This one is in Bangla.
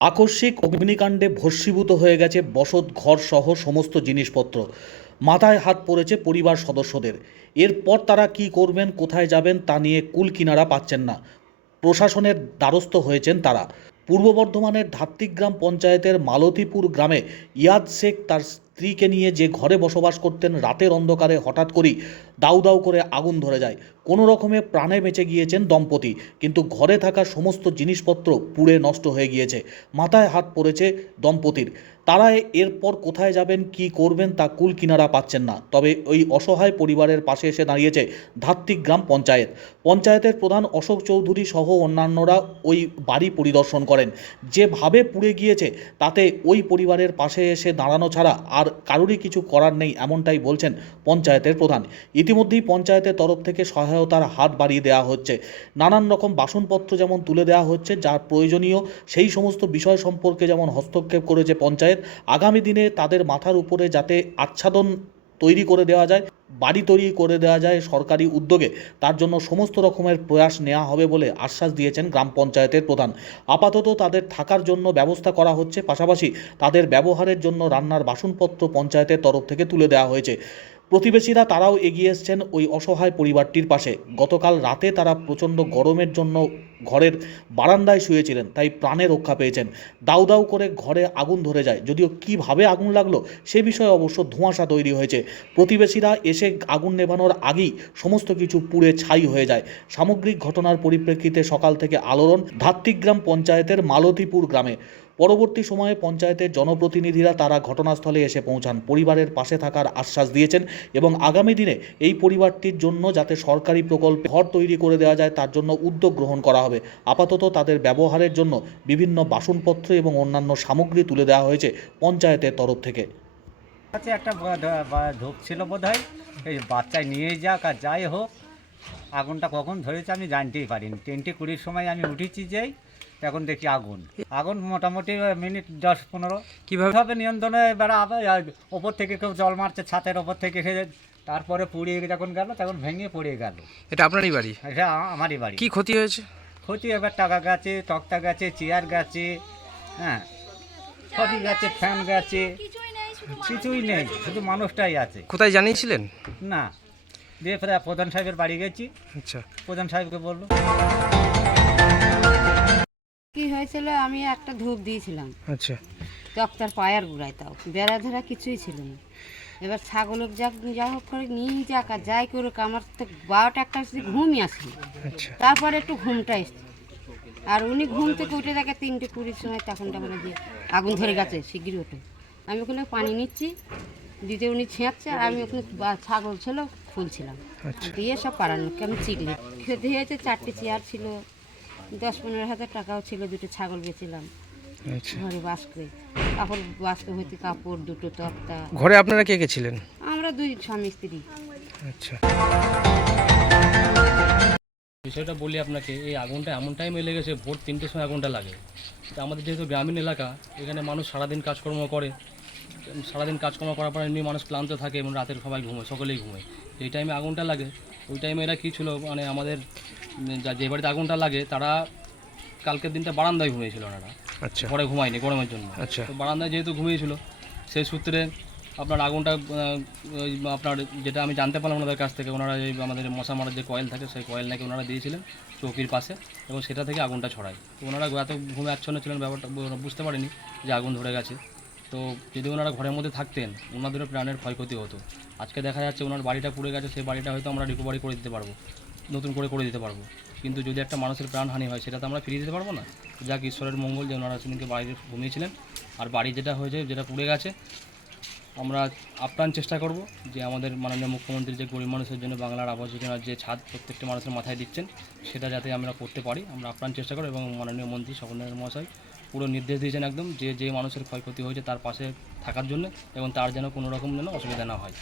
আকস্মিক অগ্নিকাণ্ডে ভস্মীভূত হয়ে গেছে বসত ঘর সহ সমস্ত জিনিসপত্র। মাথায় হাত পড়েছে পরিবার সদস্যদের। এরপর তারা কি করবেন, কোথায় যাবেন তা নিয়ে কুল কিনারা পাচ্ছেন না। প্রশাসনের দ্বারস্থ হয়েছেন তারা। পূর্ব বর্ধমানের ধাত্রিগ্রাম পঞ্চায়েতের মালতীপুর গ্রামে ইয়াদ শেখ তার স্ত্রীকে নিয়ে যে ঘরে বসবাস করতেন রাতের অন্ধকারে হঠাৎ করেই দাউ দাউ করে আগুন ধরে যায়। কোনো রকমে প্রাণে বেঁচে গিয়েছেন দম্পতি, কিন্তু ঘরে থাকা সমস্ত জিনিসপত্র পুড়ে নষ্ট হয়ে গিয়েছে। মাথায় হাত পড়েছে দম্পতির। তারা এরপর কোথায় যাবেন, কি করবেন তা কুল কিনারা পাচ্ছেন না। তবে ওই অসহায় পরিবারের পাশে এসে দাঁড়িয়েছে ধাত্রিগ্রাম পঞ্চায়েত। পঞ্চায়েতের প্রধান অশোক চৌধুরী সহ অন্যান্যরা ওই বাড়ি পরিদর্শন করেন। যেভাবে পুড়ে গিয়েছে, তাতে ওই পরিবারের পাশে এসে দাঁড়ানো ছাড়া আর কারোরই কিছু করার নেই এমনটাই বলছেন পঞ্চায়েতের প্রধান। ইতিমধ্যেই পঞ্চায়েতের তরফ থেকে সহায়তার হাত বাড়িয়ে দেওয়া হচ্ছে। নানান রকম বাসনপত্র যেমন তুলে দেওয়া হচ্ছে যার প্রয়োজনীয়, সেই সমস্ত বিষয় সম্পর্কে যেমন হস্তক্ষেপ করেছে পঞ্চায়েত আগামী দিনে তাদের মাথার উপরে যাতে আচ্ছাদন তৈরি করে দেওয়া যায়, বাড়ি তৈরি করে দেওয়া যায় সরকারি উদ্যোগে, তার জন্য সমস্ত রকমের প্রয়াস নেওয়া হবে বলে আশ্বাস দিয়েছেন গ্রাম পঞ্চায়েতের প্রধান। আপাতত তাদের থাকার জন্য ব্যবস্থা করা হচ্ছে, পাশাপাশি তাদের ব্যবহারের জন্য রান্নার বাসনপত্র পঞ্চায়েতের তরফ থেকে তুলে দেওয়া হয়েছে। প্রতিবেশীরা তারাও এগিয়ে এসছেন ওই অসহায় পরিবারটির পাশে। গতকাল রাতে তারা প্রচণ্ড গরমের জন্য ঘরের বারান্দায় শুয়েছিলেন, তাই প্রাণে রক্ষা পেয়েছেন। দাউ দাউ করে ঘরে আগুন ধরে যায়। যদিও কীভাবে আগুন লাগল সে বিষয়ে অবশ্য ধোঁয়াশা তৈরি হয়েছে। প্রতিবেশীরা এসে আগুন নেভানোর আগেই সমস্ত কিছু পুড়ে ছাই হয়ে যায়। সামগ্রিক ঘটনার পরিপ্রেক্ষিতে সকাল থেকে আলোড়ন ধাত্রিগ্রাম পঞ্চায়েতের মালতীপুর গ্রামে। পরবর্তী সময়ে পঞ্চায়েতের জনপ্রতিনিধিরা তারা ঘটনাস্থলে এসে পৌঁছান। পরিবারের পাশে থাকার আশ্বাস দিয়েছেন এবং আগামী দিনে এই পরিবারটির জন্য যাতে সরকারি প্রকল্পে ঘর তৈরি করে দেওয়া যায়, তার জন্য উদ্যোগ গ্রহণ করা হবে। আপাতত তাদের ব্যবহারের জন্য বিভিন্ন বাসনপত্র এবং অন্যান্য সামগ্রী তুলে দেওয়া হয়েছে পঞ্চায়েতের তরফ থেকে। একটা ধূপ ছিল বোধ হয় এই বাচ্চায় নিয়ে যাক আর যাই হোক, আগুনটা কখন ধরেছে আমি জানতেই পারিনি। তিনটে কুড়ির সময় আমি উঠেছি যেই তখন দেখি আগুন। আগুন মোটামুটি মিনিট দশ পনেরো। কীভাবে? নিয়ন্ত্রণে এবার আবার ওপর থেকে কেউ জল মারছে ছাতের ওপর থেকে এসে তারপরে পুড়িয়ে যখন গেল তখন ভেঙে পড়িয়ে গেল। এটা আপনারই বাড়ি? এটা আমারই বাড়ি। কি ক্ষতি হয়েছে? ক্ষতি এবার টাকা গেছে তক্তা গেছে চেয়ার গেছে হ্যাঁ। সবই গেছে ফ্যান গেছে কিছুই নেই শুধু মানুষটাই আছে। কোথায় জানিয়েছিলেন? না দিয়ে ফের প্রধান সাহেবের বাড়ি গেছি। আচ্ছা। প্রধান সাহেবকে বলল। কি হয়েছিল আমি একটা ধূপ দিয়েছিলাম। আচ্ছা। তক্তার পায়ার গুড়ায় তাও। বেড়া ধরা কিছুই ছিল না। এবার ছাগলক যাক যা হোক করে নিয়ে যাক আর যাই করুক আমার তো বারোটা একটা ঘুমই আসে আচ্ছা। তারপরে একটু ঘুমটা এসছে। আর উনি ঘুম থেকে উঠে দেখে তিনটে কুড়ির সময় তখন তখন যে আগুন ধরে গেছে শিগগিরই ওঠে। আমি ওখানে পানি নিচ্ছি দিতে উনি ছেঁচছে আর আমি ওখানে ছাগল ছিল খুলছিলাম। আচ্ছা। দিয়ে সব পাড়ানো কেমন চিকলি খেতে হয়েছে চারটে চেয়ার ছিল। দশ পনেরো হাজার টাকাও ছিল দুটো ছাগল বেছিলাম আচ্ছা। ঘরে বাস করে। কাপড় বাস্ক হইতে কাপড় দুটো তক্তা। ঘরে আপনারা কে কে ছিলেন? আমরা দুই স্বামী স্ত্রী। আচ্ছা। বিষয়টা বলি আপনাকে এই আগুনটা এমন টাইমে লেগেছে ভোর তিনটের সময় আগুনটা লাগে। তো আমাদের যেহেতু গ্রামীণ এলাকা এখানে মানুষ সারাদিন কাজকর্ম করে। সারাদিন কাজকর্ম করার পর এমনি মানুষ ক্লান্ত থাকে এবং রাতের সবাই ঘুমোয় সকলেই ঘুমোয়। এই টাইমে আগুনটা লাগে। ওই টাইমে এরা কী ছিল? মানে আমাদের যা- যে বাড়িতে আগুনটা লাগে তারা কালকের দিনটা বারান্দায় ঘুমিয়েছিল ওনারা। আচ্ছা। ঘরে ঘুমায়নি গরমের জন্য। আচ্ছা। তো বারান্দায় যেহেতু ঘুমিয়েছিল সেই সূত্রে আপনার আগুনটা আপনার যেটা আমি জানতে পারলাম ওনাদের কাছ থেকে ওনারা এই আমাদের মশা মারার যে কয়েল থাকে সেই কয়েল নাকি ওনারা দিয়েছিলেন চৌকির পাশে এবং সেটা থেকে আগুনটা ছড়ায়। তো ওনারা এত ঘুমে আচ্ছন্ন ছিলেন ব্যাপারটা বুঝতে পারেনি যে আগুন ধরে গেছে। তো যদি ওনারা ঘরের মধ্যে থাকতেন, ওনাদেরও প্রাণের ক্ষয়ক্ষতি হতো। আজকে দেখা যাচ্ছে ওনার বাড়িটা পুড়ে গেছে, সেই বাড়িটা হয়তো আমরা রিকভারি করে দিতে পারব, নতুন করে করে দিতে পারব। কিন্তু যদি একটা মানুষের প্রাণহানি হয়, সেটা তো আমরা ফিরিয়ে দিতে পারব না। যাক, ঈশ্বরের মঙ্গল যে ওনারা সেদিনকে বাড়িতে ঘুমিয়েছিলেন। আর বাড়ি যেটা হয়েছে, যেটা পুড়ে গেছে, আমরা আপ্রাণ চেষ্টা করব যে আমাদের মাননীয় মুখ্যমন্ত্রী যে গরিব মানুষের জন্য বাংলার আবাস যোজনার যে ছাদ প্রত্যেকটা মানুষের মাথায় দিচ্ছেন, সেটা যাতে আমরা করতে পারি, আমরা আপ্রাণ চেষ্টা করব এবং মাননীয় মন্ত্রী স্বপনদেব মহাশয় পুরো নির্দেশ দিয়েছেন একদম যে যে মানুষের ক্ষয়ক্ষতি হয়েছে তার পাশে থাকার জন্য এবং তার যেন কোনো রকম যেন অসুবিধা না হয়।